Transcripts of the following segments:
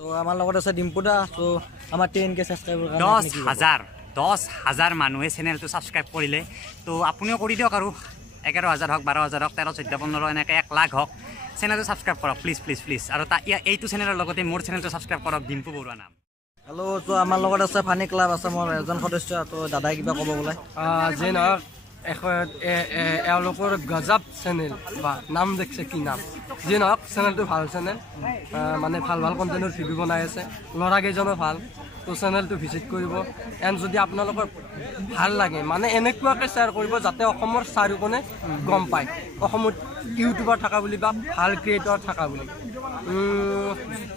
তো আমাৰ লগত আছে ডিম্পুদা। তো আমাৰ 10K সাবস্ক্ৰাইবাৰ 10,000 মানুহে চেনেলটো সাবস্ক্ৰাইব কৰিলে। তো আপুনিও কৰি দিয়ক আৰু 11,000 হওক 12,000 হওক 13, 14, 15 এনেকৈ 1 লাখ হওক চেনেলটো সাবস্ক্রাইব কৰক প্লিজ আৰু এইটো চেনেলৰ লগতে মোৰ চেনেলটো সাবস্ক্ৰাইব কৰক ডিম্পু বৰুৱা নাম। হেল্ল', তো আমাৰ লগত আছে ফানি ক্লাব আছে মোৰ এজন সদস্য। তো দাদাই কিবা ক'ব বোলে। যে নহওক এওঁলোকৰ গজব চেনেল বা নাম দেখছে কি নাম, যে নহওক চেনেলটো ভাল চেনেল, মানে ভাল কণ্টেণ্টৰ ভিডিঅ' বনাই আছে, ল'ৰাকেইজনো ভাল। তো চেনেলটো ভিজিট কৰিব। এণ্ড যদি আপোনালোকৰ ভাল লাগে মানে এনেকুৱাকৈ শ্বেয়াৰ কৰিব যাতে অসমৰ চাৰিওকোণে গম পায় অসমত ইউটিউবাৰ থকা বুলি বা ভাল ক্ৰিয়েটৰ থকা বুলি।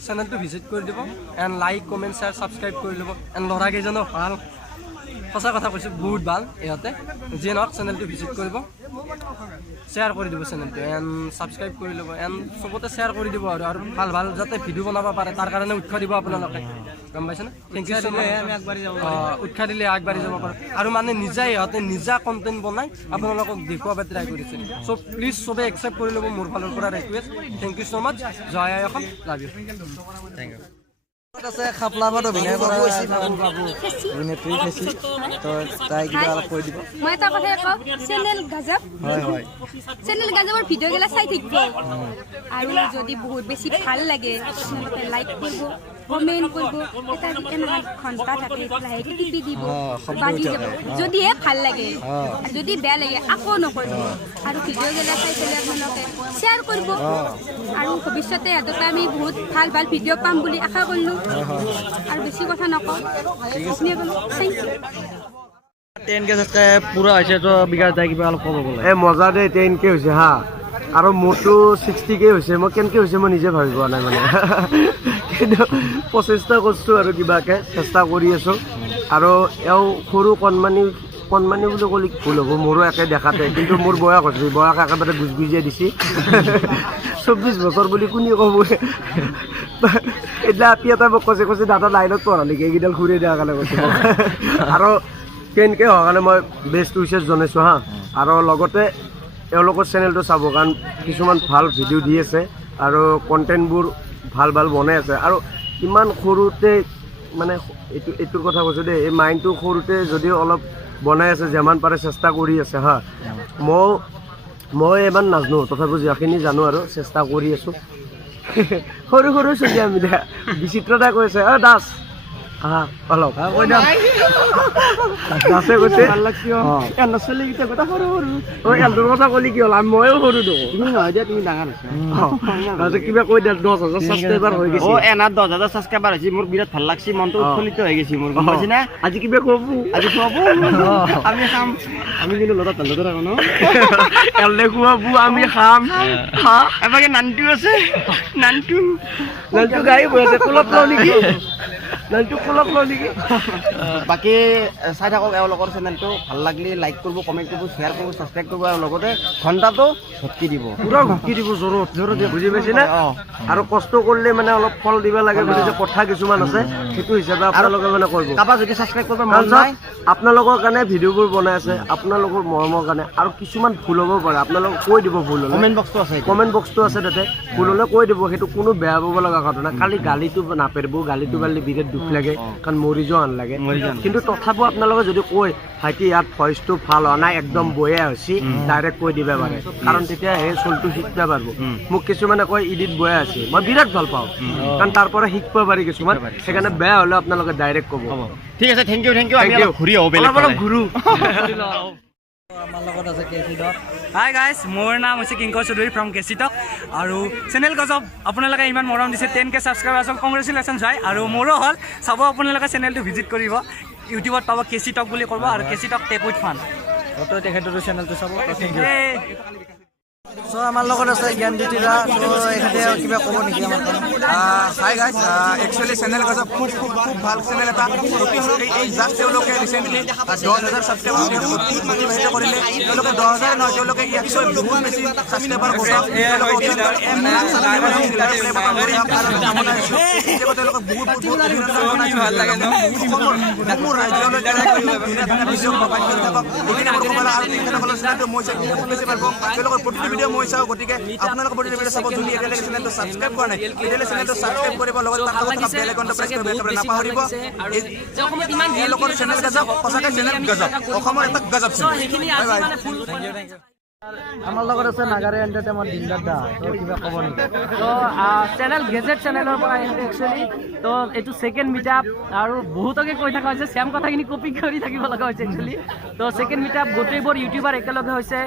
চেনেলটো ভিজিট কৰি দিব and like comment share subscribe কৰি ল'ব। এণ্ড ল'ৰাকেইজনো ভাল, সঁচা কথা কৈছোঁ, বহুত ভাল ইহঁতে। যিয়ে নহওক চেনেলটো ভিজিট কৰিব, শ্বেয়াৰ কৰি দিব চেনেলটো এণ্ড ছাবস্ক্ৰাইব কৰি ল'ব এণ্ড চবতে শ্বেয়াৰ কৰি দিব আৰু ভাল যাতে ভিডিঅ' বনাব পাৰে তাৰ কাৰণে উৎসাহ দিব আপোনালোকে, গম পাইছেনে? Thank you. উৎসাহ দিলে আগবাঢ়ি যাব পাৰোঁ আৰু মানে ইহঁতে নিজা কণ্টেণ্ট বনাই আপোনালোকক দেখুৱাব ট্ৰাই কৰিছে। চ' প্লিজ চবে একচেপ্ট কৰি ল'ব, মোৰ ফালৰ পৰা request. Thank you so' much. জয় আই অসম, লাভ ইউ। Thank you. আছে খাপলাবাত অভিনয় কৰা অভিনেত্ৰী খেচি। তো তাই কিবা অলপ কৈ দিব। মই এটা কথাই কওঁ, চেনেল গাজব। হয় চেনেল গাজবৰ ভিডিঅ'গিলা চাই থাকিব আৰু যদি বহুত বেছি ভাল লাগে লাইক কৰিব, কমেণ্ট কৰিব, এটা ঘণ্টা থাকে লাহেকৈ টিপি দিব, বাঢ়ি যাব। যদিহে ভাল লাগে, যদি বেয়া লাগে আকৌ নকৰিব। আৰু ভিডিঅ'গিলা চাই পেলাই আপোনালোকে শ্বেয়াৰ কৰিব আৰু ভৱিষ্যতে সিহঁতকে আমি বহুত ভাল ভিডিঅ' পাম বুলি আশা কৰিলোঁ। আৰু বেছি কথা নকওঁ, আপুনিয়ে ক'লোঁ। Thank U. 10K সাবস্ক্রাইব পুরা হৈছে। তো বিকাশ দাই কিবা অলপ ক'ব বোলে। মজা দে 10K হৈছে হা, আৰু মোৰতো 60K হৈছে। মই কেনেকৈ হৈছে মই নিজে ভাবি পোৱা নাই মানে। কিন্তু প্ৰচেষ্টা কৰিছোঁ আৰু কিবাকৈ চেষ্টা কৰি আছোঁ। আৰু এওঁ সৰু কণমানি বুলি ক'লে ভুল হ'ব, মোৰো একে দেখাতে, কিন্তু মোৰ বয়স হৈছে, বয়স একেবাৰে গুজগুজিয়াই দিছে। 24 বছৰ বুলি কোনে ক'ব। এতিয়া আপি এটা মোক কৈছে দাদা লাইনত পঢ়া নেকি, এইকেইডাল ঘূৰি দিয়াৰ কাৰণে কৈছে। আৰু 10K হোৱাৰ কাৰণে মই বেষ্ট উইচেছ জনাইছোঁ হা। আৰু লগতে এওঁলোকৰ চেনেলটো চাব, কাৰণ কিছুমান ভাল ভিডিঅ' দি আছে আৰু কণ্টেণ্টবোৰ ভাল বনাই আছে। আৰু ইমান সৰুতে মানে এইটোৰ কথা কৈছোঁ দেই, এই মাইণ্ডটো সৰুতে যদিও অলপ বনাই আছে, যিমান পাৰে চেষ্টা কৰি আছে হা। মই ইমান নাজানো, তথাপিও যিখিনি জানো আৰু চেষ্টা কৰি আছোঁ। সৰু চলি আমি দেখা বিচিত্ৰতা কৈছে দাস অলপ কৈ দিয়ক। দাসে কৈছে ছোৱালীকেইটা কথা সৰু এলটোৰ কথা ক'লি কি হ'ল, ময়ো সৰু তুমি নহয় দিয়া, তুমি ডাঙৰ হৈছে। কিবা কৈ দিয়া। 10,000 ছাবস্ক্ৰাইবাৰ হৈ গৈছে। 10,000 ছাবস্ক্ৰাইবাৰ হৈছে, মোৰ বিৰাট ভাল লাগছে, মনটো উৎফুল্লিত হৈ গৈছে মোৰ, গম পাইছে না? আজি কিবা ক'ব, আজি খুৱাব আমি খাম। আমি কিন্তু ল'ৰা ধান্দা থাকো ন, এলে খুৱাব আমি খাম। এবাৰ নানটো আছে, নানটো গাড়ী বৈ আছে, কুলপ লওঁ নেকি? বাকী চাই থাকক এওঁলোকৰ চেনেলটো। ভাল লাগিলে লাইক কৰিব, কমেণ্ট কৰিব, শ্বেয়াৰ কৰিব, ছাবস্ক্ৰাইব কৰিব আৰু লগতে ঘণ্টাটো ঝটকি দিব, পুৰা ঘটকি দিব, জোৰত বুজি পাইছে না? আৰু কষ্ট কৰিলে মানে অলপ ফল দিব লাগে বুলি যে কথা কিছুমান আছে, সেইটো হিচাপে আপোনালোকে মানে কৰিব। কাৰোবাৰ যদি ছাবস্ক্ৰাইব কৰিব মন যায়, আপোনালোকৰ কাৰণে ভিডিঅ'বোৰ বনাই আছে, আপোনালোকৰ মৰমৰ কাৰণে। আৰু কিছুমান ভুল হ'ব পাৰে, আপোনালোকে কৈ দিব ভুল হ'লে। কমেণ্ট বক্সটো আছে তাতে, ভুল হ'লে কৈ দিব, সেইটো কোনো বেয়া পাব লগা কথা নাই। খালি গালিটো নাপাৰিব, গালিটো পাৰিলে বিৰাট দুখ লাগে, কাৰণ মৰি যোৱা নালাগে। কিন্তু তথাপিও আপোনালোকে যদি কয় ভাইটি ইয়াত ভইচটো ভাল হোৱা নাই, একদম বয়া হৈছে, ডাইৰেক্ট কৈ দিব পাৰে, কাৰণ তেতিয়া সেই চলটো শিকিব পাৰিব। মোক কিছুমানে কয় ইডিট বয়া আছে, মই বিৰাট ভাল পাওঁ, কাৰণ তাৰ পৰা শিকিব পাৰি কিছুমান। সেইকাৰণে বেয়া হ'লে আপোনালোকে ডাইৰেক্ট ক'ব। ঠিক আছে, থেংক ইউ। ঘূৰি আহোঁ, ঘূৰো। আমাৰ লগত আছে কেচিটক। হাই গাইজ, মোৰ নাম হৈছে কিংকৰ চৌধুৰী ফ্ৰম কেচিটক। আৰু চেনেল গজব, আপোনালোকে ইমান মৰম দিছে। 10K ছাবস্ক্ৰাইবাৰ আছে, কংগ্ৰেচুলেশ্যন হয়। আৰু মোৰো হ'ল, চাব আপোনালোকে চেনেলটো ভিজিট কৰিব, ইউটিউবত পাব কেচিটক বুলি কৰিব, আৰু কেচিটক টেক উইথ ফান। তেখেতৰ চেনেলটো চাব। চ' আমাৰ লগত আছে জ্ঞানজ্যোতিৰা। তো এখেতে কিবা ক'ব নেকি আমাৰ কাৰণে? হাই গাইজ, একচুৱেলি চেনেল গজব খুব ভাল চেনেল এটা। এই জাষ্ট তেওঁলোকে ৰিচেণ্টলি 10,000 ছাবস্ক্ৰাইবাৰ কৰিলে। তেওঁলোকে 10,000 নহয়, তেওঁলোকে ইয়াতকৈ বহুত বেছি ছাবস্ক্ৰাইবাৰ তেওঁলোকে বহুত ভাল লাগে ন। মোৰ ৰাজ্যলৈ তেওঁলোকৰ ভিডিঅ' মই চাওঁ গতিকে আপোনালোকে প্ৰতিটো ভিডিঅ' চাব যদি এতিয়ালৈকে চেনেলটো ছাবস্ক্ৰাইব কৰা নাই তেতিয়াহ'লে চেনেলটো ছাবস্ক্ৰাইব কৰিব লগত তাৰ লগত থকা বেল আইকনটো প্ৰেছ কৰিব একেবাৰে নাপাহৰিব এই লোকৰ চেনেল গজব সঁচাকৈ চেনেল গজব অসমৰ এটা গজব চেনেল আমাৰ লগত আছে নাগাৰে এণ্টাৰটেইনমেণ্ট দিনদাৰ দা তো কিবা ক'ব নেকি তো চেনেল গেজেট চেনেলৰ পৰা আহিছে একচুৱেলি তো এইটো ছেকেণ্ড মিটআপ আৰু বহুতকে কৈ থকা হৈছে চেম কথাখিনি কপি কৰি থাকিব লগা হৈছে একচুৱেলি তো ছেকেণ্ড মিটআপ গোটেইবোৰ ইউটিউবাৰ একেলগে হৈছে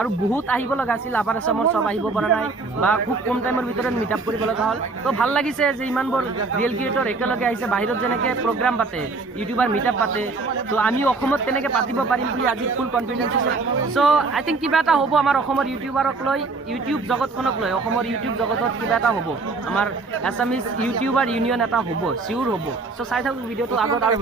আৰু বহুত আহিব লগা আছিল আপাৰ আছামৰ চব আহিব পৰা নাই বা খুব কম টাইমৰ ভিতৰত মিটআপ কৰিব লগা হ'ল তো ভাল লাগিছে যে ইমানবোৰ ৰিয়েল ক্ৰিয়েটৰ একেলগে আহিছে বাহিৰত যেনেকৈ প্ৰগ্ৰাম পাতে ইউটিউবাৰ মিটআপ পাতে তো আমি অসমত তেনেকৈ পাতিব পাৰিম বুলি আজি ফুল কনফিডেঞ্চ আছে চ' আই থিংক কিবা এটা হ'ব আমাৰ অসমৰ ইউটিউবাৰক লৈ ইউটিউব জগতখনক লৈ অসমৰ ইউটিউব জগতত কিবা এটা হ'ব আমাৰ আছামিজ ইউটিউবাৰ ইউনিয়ন এটা হ'ব চিউৰ হ'ব চ' চাই থাকক ভিডিঅ'টো আগত আৰু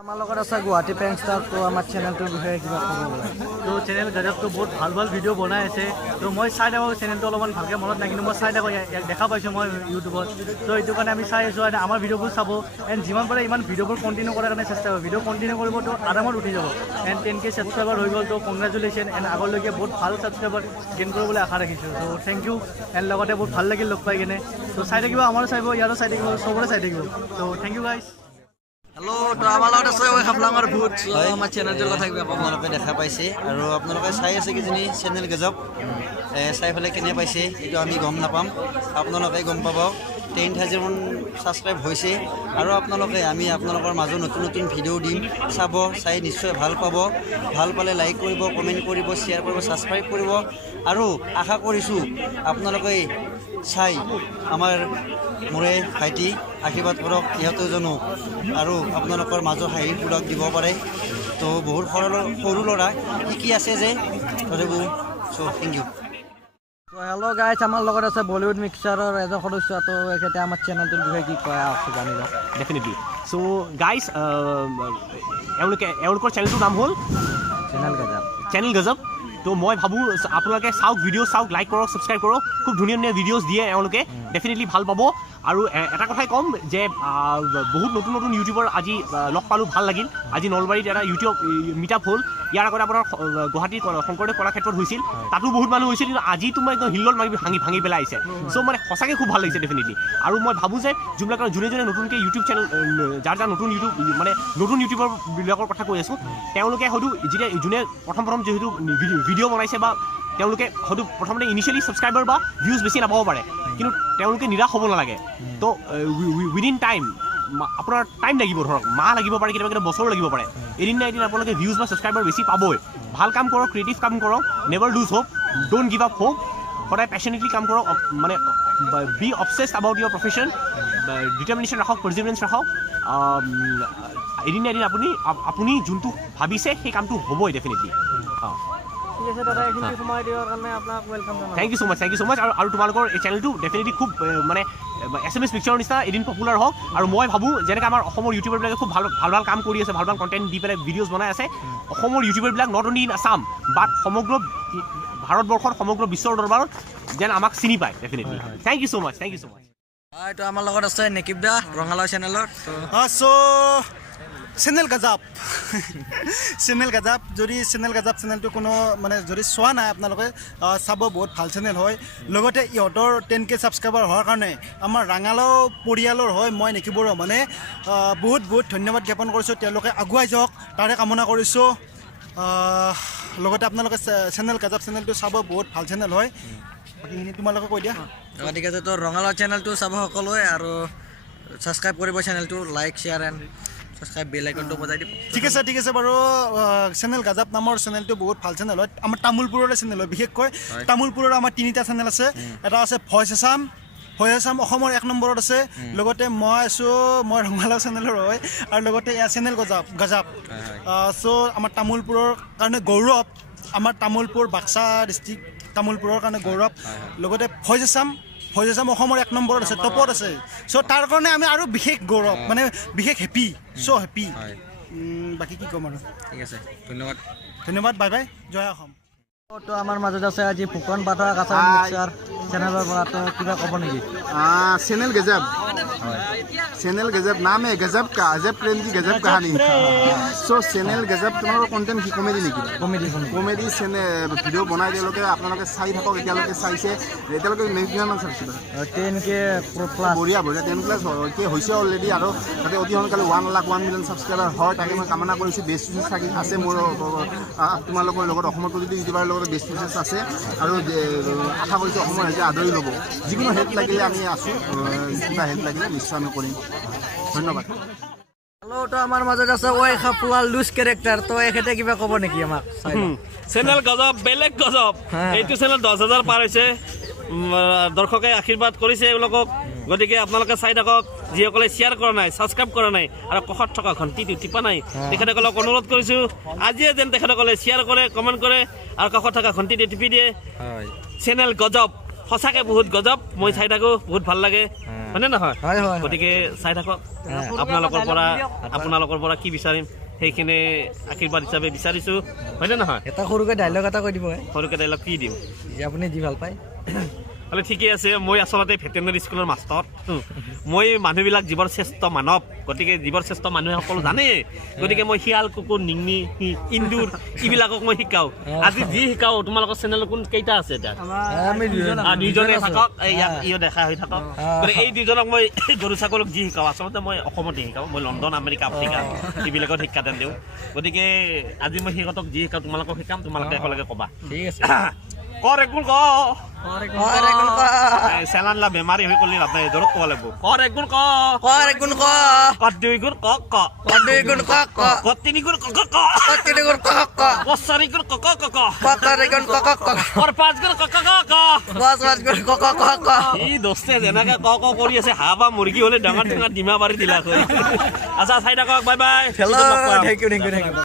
আমাৰ লগত আছে গুৱাহাটী পেন ষ্টাৰ তো আমাৰ চেনেলটোৰ বিষয়ে কিবা ক'ব লাগে তো চেনেল গজবটো বহুত ভাল ভাল ভিডিঅ' বনাই আছে তো মই চাই থাকোঁ চেনেলটো অলপমান ভালকৈ মনত নাই কিন্তু মই চাই থাকোঁ ইয়াক দেখা পাইছোঁ মই ইউটিউবত তো এইটো কাৰণে আমি চাই আছোঁ আৰু আমাৰ ভিডিঅ'বোৰ চাব এণ্ড যিমান পাৰে ইমান ভিডিঅ'বোৰ কণ্টিনিউ কৰাৰ কাৰণে চেষ্টা কৰিব ভিডিঅ' কণ্টিনিউ কৰিব তো আৰামত উঠি যাব এণ্ড 10K ছাবস্ক্ৰাইবাৰ হৈ গ'ল তো কংগ্ৰেচুলেশ্যন এণ্ড আগলৈকে বহুত ভাল ছাবস্ক্ৰাইবাৰ গেইন কৰিবলৈ আশা ৰাখিছোঁ তো থেংক ইউ এণ্ড লগতে বহুত ভাল লাগিল লগ পাই কিনে তো চাই থাকিব আমাৰো চাব ইয়াৰো চাই থাকিব চবৰে চাই থাকিব তো থেংক ইউ গাইজ হেল্ল' তো আমাৰ লগত আছে খাপলাঙৰ ভূত আমাৰ চেনেলটোৰ কথা কিবা আপোনালোকে দেখা পাইছে আৰু আপোনালোকে চাই আছে কিজানি চেনেল গজব চাই পেলাই কেনে পাইছে এইটো আমি গম নাপাম আপোনালোকে গম পাব 10,000 মান ছাবস্ক্ৰাইব হৈছে আৰু আমি আপোনালোকৰ মাজত নতুন নতুন ভিডিঅ' দিম চাব চাই নিশ্চয় ভাল পাব ভাল পালে লাইক কৰিব কমেণ্ট কৰিব শ্বেয়াৰ কৰিব ছাবস্ক্ৰাইব কৰিব আৰু আশা কৰিছোঁ আপোনালোকে চাই আমাৰ মোৰে ভাইটি আশীৰ্বাদ কৰক ইহঁতে জানো আৰু আপোনালোকৰ মাজত হাঁহি ফুৰক দিব পাৰে তো বহুত সৰু ল'ৰা শিকি আছে যে তথাপিও চ' থেংক ইউ তো হেল্ল' গাইজ আমাৰ লগত আছে বলিউড মিক্সাৰৰ এজন সদস্য তো এখেতে আমাৰ চেনেলটোৰ বিষয়ে কি কয় জানি লওক ডেফিনেটলি চ' গাইজ এওঁলোকৰ চেনেলটোৰ নাম হ'ল চেনেল গজব তো মই ভাবোঁ আপোনালোকে চাওক ভিডিঅ' চাওক লাইক কৰক ছাবস্ক্ৰাইব কৰক খুব ধুনীয়া ধুনীয়া ভিডিঅ'জ দিয়ে এওঁলোকে ডেফিনেটলি ভাল পাব আৰু এটা কথাই ক'ম যে বহুত নতুন নতুন ইউটিউবাৰ আজি লগ পালোঁ ভাল লাগিল আজি নলবাৰীত এটা ইউটিউব মিটআপ হ'ল ইয়াৰ আগতে আপোনাৰ গুৱাহাটীৰ শংকৰদেৱ কলাক্ষেত্ৰত হৈছিল তাতো বহুত মানুহ হৈছিল কিন্তু আজি তোমাৰ একদম হিল্লত মাৰি ভাঙি পেলাই আহিছে চ' মানে সঁচাকৈ খুব ভাল লাগিছে ডেফিনেটলি আৰু মই ভাবোঁ যে যোনবিলাক যোনে নতুনকৈ ইউটিউব চেনেল যাৰ নতুন ইউটিউবাৰবিলাকৰ কথা কৈ আছোঁ তেওঁলোকে হয়তো যেতিয়া যোনে প্ৰথম যিহেতু ভিডিঅ' বনাইছে বা তেওঁলোকে হয়তো প্ৰথমতে ইনিচিয়েলি ছাবস্ক্ৰাইবাৰ বা ভিউজ বেছি নাপাব পাৰে কিন্তু তেওঁলোকে নিৰাশ হ'ব নালাগে তো উইদিন টাইম আপোনাৰ টাইম লাগিব ধৰক মাহ লাগিব পাৰে কেতিয়াবা বছৰো লাগিব পাৰে এদিন না এদিন আপোনালোকে ভিউজ বা ছাবস্ক্ৰাইবাৰ বেছি পাবই ভাল কাম কৰক ক্ৰিয়েটিভ কাম কৰক never lose hope don't give up hope সদায় পেশ্যনেটলি কাম কৰক মানে be obsessed about your profession determination ৰাখক পাৰ্জিভাৰেঞ্চ ৰাখক এদিন না এদিন আপুনি যোনটো ভাবিছে সেই কামটো হ'বই ডেফিনেটলি ঠিক আছে দাদা এইখিনি সময় দিয়াৰ কাৰণে আপোনাক ৱেলকাম জনাওঁ থেংক ইউ ছ' মাছ আৰু তোমালোকৰ এই চেনেলটো ডেফিনেটলি খুব মানে SMS পিকচাৰৰ নিচিনা এদিন পপুলাৰ হওক আৰু মই ভাবোঁ যেনেকৈ আমাৰ অসমৰ ইউটিউবাৰবিলাকে খুব ভাল কাম কৰি আছে ভাল কণ্টেণ্ট দি পেলাই ভিডিঅ'জ বনাই আছে অসমৰ ইউটিউবাৰবিলাক নট অনলি ইন আছাম বাট সমগ্ৰ ভাৰতবৰ্ষৰ সমগ্ৰ বিশ্বৰ দৰবাৰত যেন আমাক চিনি পায় ডেফিনেটলি থেংক ইউ ছ' মাছ এইটো আমাৰ লগত আছে নেকিব দা ৰঙালাও চেনেলৰ চেনেল গাজাব যদি চেনেল গাজাব চেনেলটো কোনো মানে যদি চোৱা নাই আপোনালোকে চাব বহুত ভাল চেনেল হয় লগতে ইহঁতৰ 10K ছাবস্ক্ৰাইবাৰ হোৱাৰ কাৰণে আমাৰ ৰাঙালাও পৰিয়ালৰ হয় মই নেকিবৰ মানে বহুত ধন্যবাদ জ্ঞাপন কৰিছোঁ তেওঁলোকে আগুৱাই যাওক তাৰে কামনা কৰিছোঁ লগতে আপোনালোকে চেনেল গাজাব চেনেলটো চাব বহুত ভাল চেনেল হয় বাকীখিনি তোমালোকে কৈ দিয়া ঠিক আছে তো ৰঙালাও চেনেলটো চাব সকলোৱে আৰু ছাবস্ক্ৰাইব কৰিব চেনেলটো লাইক শ্বেয়াৰ এণ্ড ছাবস্ক্ৰাইব বেল আইকনটো বজাই দিব ঠিক আছে বাৰু চেনেল গাজাব নামৰ চেনেলটো বহুত ভাল চেনেল হয় আমাৰ তামোলপুৰৰে চেনেল হয় বিশেষকৈ তামোলপুৰৰ আমাৰ 3টা চেনেল আছে এটা আছে ভইচ আছাম অসমৰ 1 নম্বৰত আছে লগতে মই ৰঙালাও চেনেলৰ হয় আৰু লগতে এয়া চেনেল গাজাব চ' আমাৰ তামোলপুৰৰ কাৰণে গৌৰৱ আমাৰ তামোলপুৰ বাক্সা ডিষ্ট্ৰিক্ট তামোলপুৰৰ কাৰণে গৌৰৱ লগতে ভইচ আছাম অসমৰ 1 নম্বৰত আছে টপত আছে চ' তাৰ কাৰণে আমি আৰু বিশেষ গৌৰৱ মানে বিশেষ হেপী চ' হেপী বাকী কি ক'ম আৰু ঠিক আছে ধন্যবাদ বাই জয় অসম তো আমাৰ মাজত আছে আজি ফুকন পাঠক আছাম মিক্সাৰ চেনেলৰ পৰা তো কিবা ক'ব নেকি চেনেল গজব चैनल गजब नाम है गजब का अजब प्रेम की गजब कहानी सो चैनल गजब तुम्हारा कंटेंट की कमेडी नेকি कमेडी चैनल ভিডিও বনাই তেওঁলোকে আপোনালোকে চাই থাকক এতিয়ালৈকে চাইছে এতিয়ালৈকে কিমান চাইছে 10K প্লাস বঢ়িয়া 10+ কি হৈছে অলৰেডি আৰু তাতে অতি সোনকালে 1 মিলিয়ন সাবস্ক্ৰাইবাৰ হয় তাকে মই কামনা কৰিছোঁ বেষ্ট উইচেছ থাকি আছে মোৰ তোমালোকৰ লগত অসমৰ প্ৰতিটো ইউটিউবাৰৰ লগত বেষ্ট উইচেছ আছে আৰু আশা কৰিছোঁ অসমৰ ৰাইজে আদৰি ল'ব যিকোনো হেল্প লাগিলে আমি আছোঁ কিবা হেল্প লাগিলে নিশ্চয় আমি কৰিম ধন্যবাদ হেল্ল' তো আমাৰ মাজত আছে ঐ খাপলা লুজ কেৰেক্টাৰ তো এখেতে কিবা ক'ব নেকি আমাক চেনেল গজব বেলেগ গজব এইটো চেনেল 10,000 পাৰ হৈছে দৰ্শকে আশীৰ্বাদ কৰিছে এওঁলোকক গতিকে আপোনালোকে চাই থাকক যিসকলে শ্বেয়াৰ কৰা নাই ছাবস্ক্ৰাইব কৰা নাই আৰু কাষত থকা ঘণ্টিটো টিপা নাই তেখেতসকলক অনুৰোধ কৰিছোঁ আজিয়ে যেন তেখেতসকলে শ্বেয়াৰ কৰে কমেণ্ট কৰে আৰু কাষত থকা ঘণ্টিটো টিপি দিয়ে চেনেল গজব সঁচাকৈ বহুত গজব মই চাই থাকোঁ বহুত ভাল লাগে হয়নে নহয় গতিকে চাই থাকক আপোনালোকৰ পৰা কি বিচাৰিম সেইখিনি আশীৰ্বাদ হিচাপে বিচাৰিছোঁ হয়নে নহয় এটা সৰুকৈ ডাইলগ এটা কৈ দিব সৰুকৈ ডাইলগ কি দিম আপুনি যি ভাল পায় হ'লে ঠিকেই আছে মই আচলতে ভেটেনেৰি স্কুলৰ মাষ্টৰ মই মানুহবিলাক জীৱৰ শ্ৰেষ্ঠ মানৱ গতিকে জীৱৰ শ্ৰেষ্ঠ মানুহে সকলো জানে গতিকে মই শিয়াল কুকুৰ নিংনি ইন্দুৰ এইবিলাকক মই শিকাওঁ আজি যি শিকাওঁ তোমালোকৰ চেনেল কোন কেইটা আছে এতিয়া দুইজনে থাকক ইও দেখা হৈ থাকক গতিকে এই দুইজনক মই গৰু ছাগলীক যি শিকাওঁ আচলতে মই অসমতে শিকাওঁ মই লণ্ডন আমেৰিকা আফ্ৰিকা এইবিলাকত শিক্ষাদান দিওঁ গতিকে আজি মই সিহঁতক যি শিকাওঁ তোমালোকক শিকাম তোমালোকে একেলগে ক'বা ঠিক আছে কৰ একগুণ চেলান লা বেমাৰী হৈ কলি নাপাই দৰক ক'ব লাগিব কৰ একগুণ কৰ দুই গুণ কৰ তিনি গুণ চাৰি গুণ কৰ পাঁচ গুণ ই দোস্তে যেনেকে ক কৰি আছে হাঁহ বা মুৰ্গী হ'লে ডাঙৰ ডাঙৰ ডিমা মাৰি দিলা আচ্ছা চাই থাকক বাই বাই থেংক ইউ